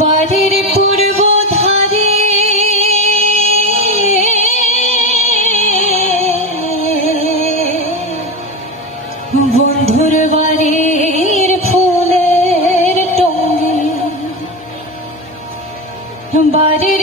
বাড়ির পূর্ব ধারে বন্ধুর বাড়ির ফুলের টঙ্গে। বাড়ির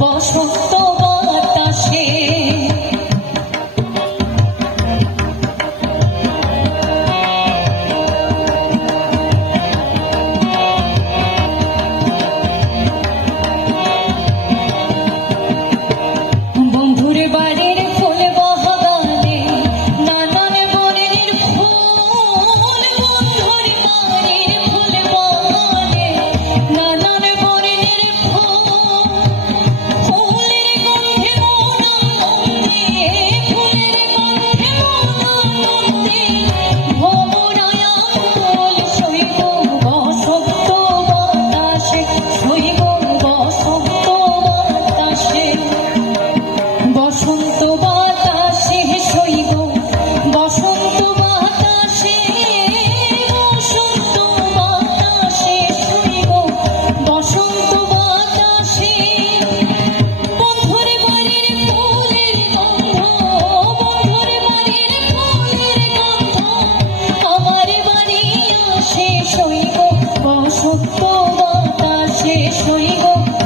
বসন্ত সৈব দাতা সে সৈব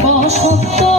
অসত্য